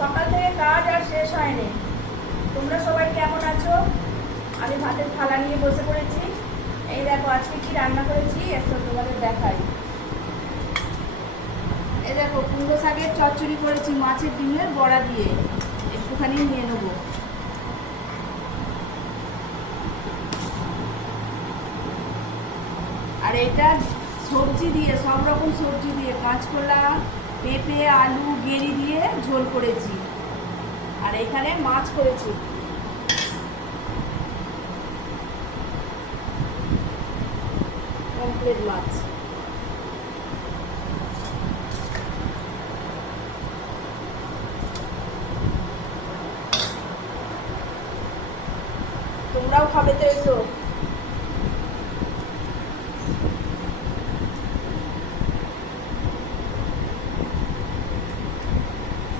সকাল থেকে কাজ আর শেষ হয়নি। তোমরা সবাই কেমন আছো? আমি ভাতের থালা নিয়ে বসে পড়েছি। এই দেখো আজকে কি রান্না করেছি, এসো তোমাদের দেখাই। এই দেখো কুমড়ো শাকের চচ্চড়ি করেছি মাছের ডিমের বড়া দিয়ে, একটুখানি নিয়ে নেবো। আর এটা সবজি দিয়ে, সব রকম সবজি দিয়ে, কাঁচকলা, পেঁপে, আলু, গেঁড়ি দিয়ে ঝোল করেছি। আর এখানে মাছ করেছি, পমফ্রেট মাছ। তোমরাও খাবে তো, এসো।